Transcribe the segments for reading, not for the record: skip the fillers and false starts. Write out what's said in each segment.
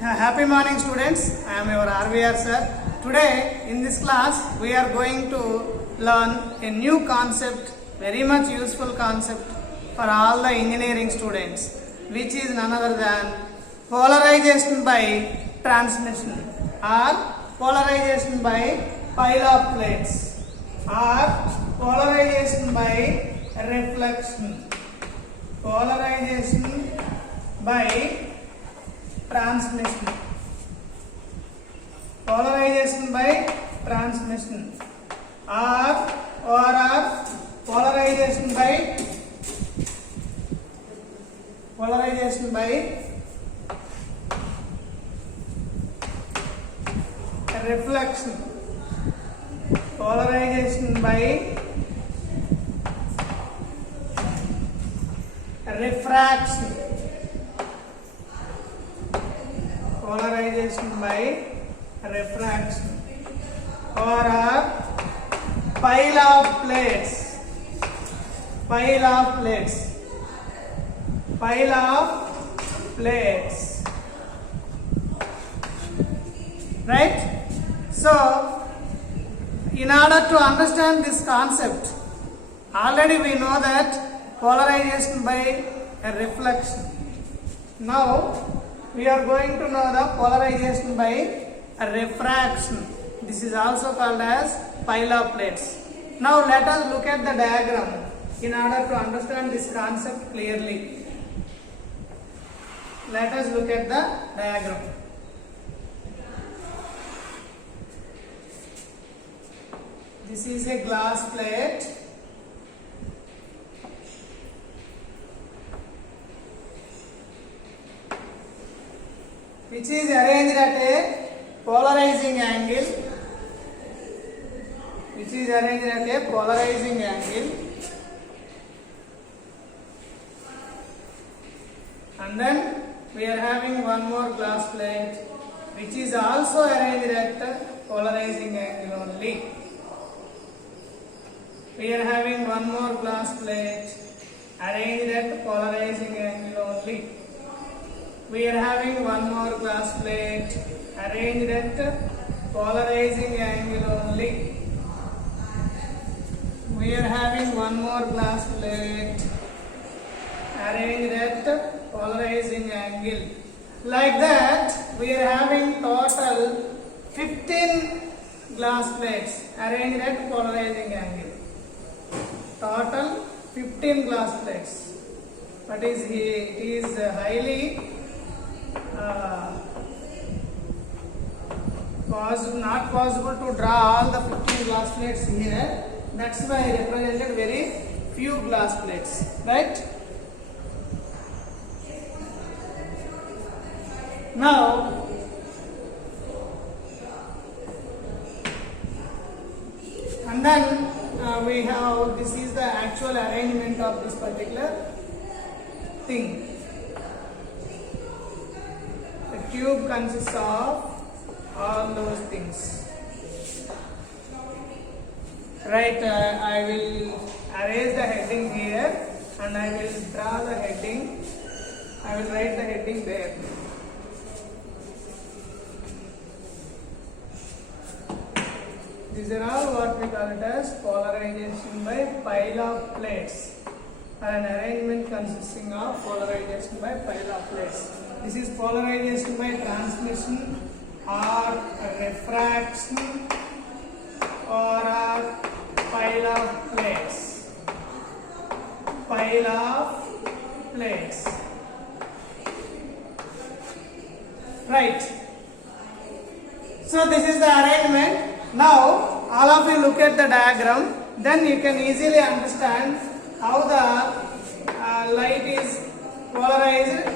Happy morning students, I am your RVR sir. Today in this class we are going to learn a new concept, very much useful concept for all the engineering students, which is none other than polarization by transmission or polarization by pile of plates or polarization by reflection. Polarization by transmission. Polarization by transmission or polarization by reflection. Polarization by refraction. Polarization by refraction or pile of plates. Pile of plates. Pile of plates. Right? So, in order to understand this concept, already we know that polarization by reflection. Now, we are going to know the polarization by refraction. This is also called as pile of plates. Now let us look at the diagram in order to understand this concept clearly. Let us look at the diagram. This is a glass plate. Which is arranged at a polarizing angle. Which is arranged at a polarizing angle. And then we are having one more glass plate which is also arranged at the polarizing angle only. We are having one more glass plate arranged at the polarizing angle only. We are having one more glass plate arranged at polarizing angle only. We are having one more glass plate arranged at polarizing angle. Like that, we are having total 15 glass plates arranged at polarizing angle. Total 15 glass plates. But it is highly not possible to draw all the 15 glass plates here. That's why I represented very few glass plates, right? Now, and then we have, this is the actual arrangement of this particular thing. The tube consists of all those things. Right, I will erase the heading here and I will draw the heading. I will write the heading there. These are all what we call it as polarization by pile of plates, or an arrangement consisting of polarization by pile of plates. This is polarization by transmission or refraction or pile of plates. Pile of plates. Right. So this is the arrangement. Now all of you look at the diagram, then you can easily understand how the light is polarized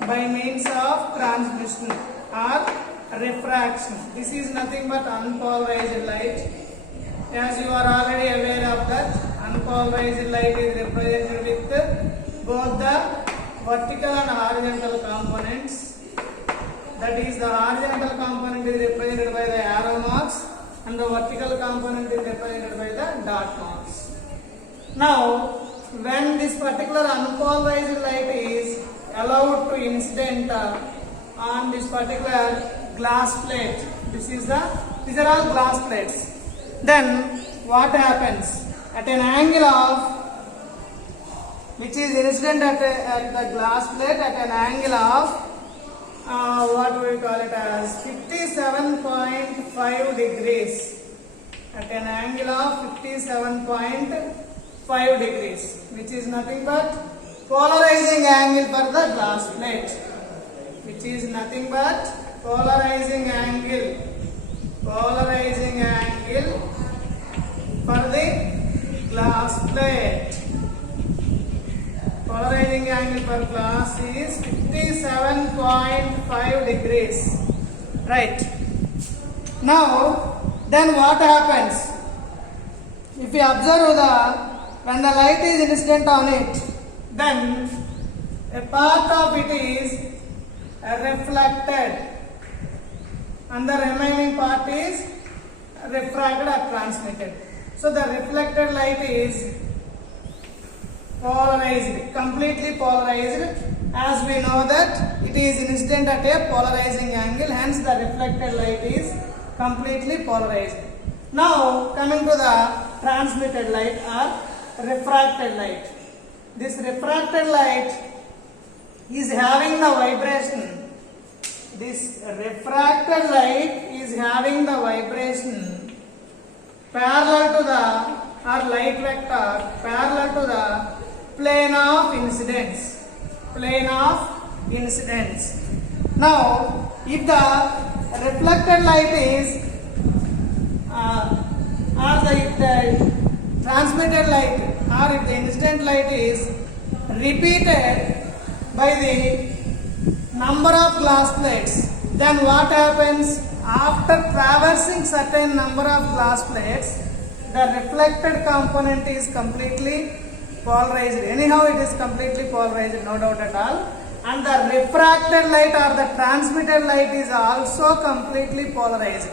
by means of transmission or refraction. This is nothing but unpolarized light. As you are already aware of that, unpolarized light is represented with both the vertical and horizontal components. That is, the horizontal component is represented by the arrow marks and the vertical component is represented by the dot marks. Now, when this particular unpolarized light is allowed to incident on this particular glass plate. These are all glass plates. Then what happens at an angle of which is incident at the glass plate at an angle of what we call it as 57.5 degrees. At an angle of 57.5 degrees, which is nothing but polarizing angle for the glass plate. Which is nothing but polarizing angle for the glass plate. Polarizing angle for glass is 57.5 degrees. Right. Now, then what happens? If you observe when the light is incident on it, then a part of it is reflected and the remaining part is refracted or transmitted. So the reflected light is polarized, completely polarized, as we know that it is incident at a polarizing angle, hence the reflected light is completely polarized. Now coming to the transmitted light or refracted light. This refracted light is having the vibration. This refracted light is having the vibration parallel to the or light vector parallel to the plane of incidence. Now, if the reflected light is if the transmitted light or if the incident light is repeated by the number of glass plates, then what happens? After traversing certain number of glass plates, the reflected component is completely polarized. Anyhow, it is completely polarized, no doubt at all. And the refracted light or the transmitted light is also completely polarized.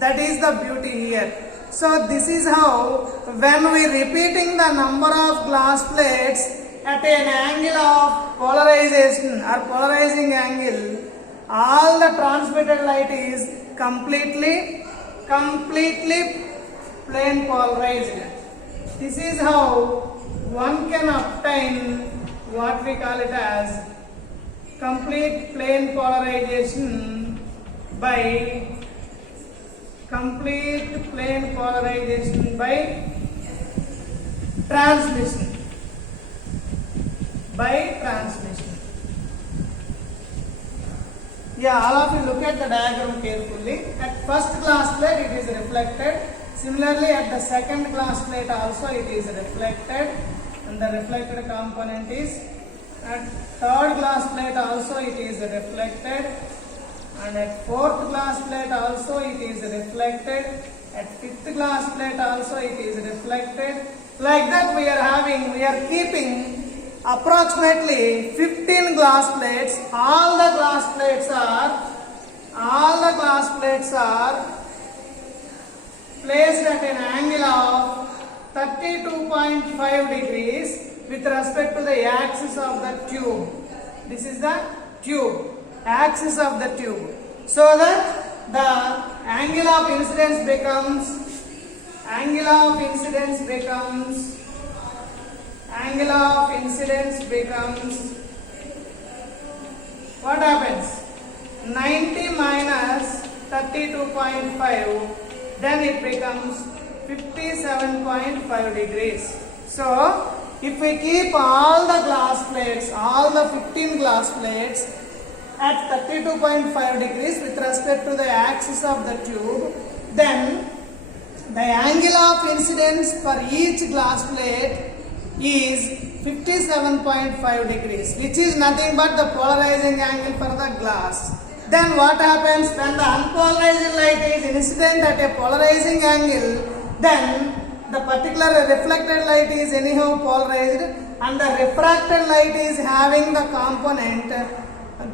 That is the beauty here. So this is how, when we repeating the number of glass plates at an angle of polarization or polarizing angle, all the transmitted light is completely plane polarized. This is how one can obtain what we call it as complete plane polarization by transmission. Yeah, all of you look at the diagram carefully. At first glass plate it is reflected. Similarly, at the second glass plate also it is reflected, and the reflected component is. At third glass plate also it is reflected, and at fourth glass plate also it is reflected. At fifth glass plate also it is reflected. Like that we are keeping approximately 15 glass plates. All the glass plates are placed at an angle of 32.5 degrees with respect to the axis of the tube. This is the axis of the tube. So that the angle of incidence becomes what happens? 90 minus 32.5, then it becomes 57.5 degrees. So if we keep all the glass plates, all the 15 glass plates at 32.5 degrees with respect to the axis of the tube, then the angle of incidence for each glass plate is 57.5 degrees, which is nothing but the polarizing angle for the glass. Then what happens when the unpolarized light is incident at a polarizing angle? Then the particular reflected light is anyhow polarized, and the refracted light is having the component,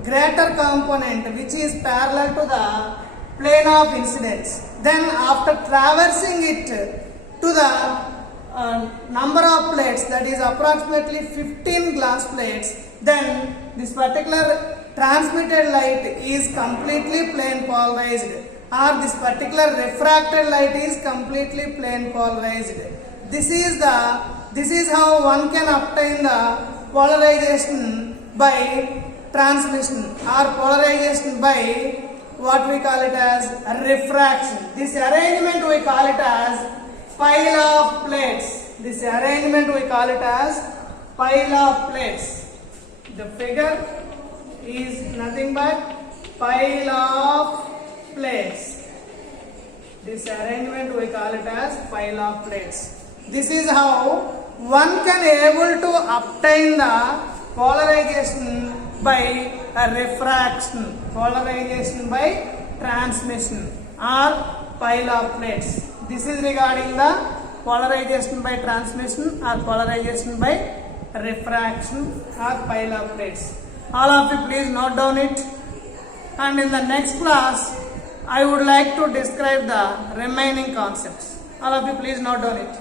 greater component, which is parallel to the plane of incidence. Then after traversing it to the number of plates, that is approximately 15 glass plates, then this particular transmitted light is completely plane polarized, or this particular refracted light is completely plane polarized. This is how one can obtain the polarization by transmission, or polarization by what we call it as refraction. This arrangement we call it as pile of plates. This arrangement we call it as pile of plates. The figure is nothing but pile of plates. This arrangement we call it as pile of plates. This is how one can able to obtain the polarization by a refraction, polarization by transmission, or pile of plates. This is regarding the polarization by transmission or polarization by refraction or pile of plates. All of you please note down it, and in the next class I would like to describe the remaining concepts. All of you please note down it.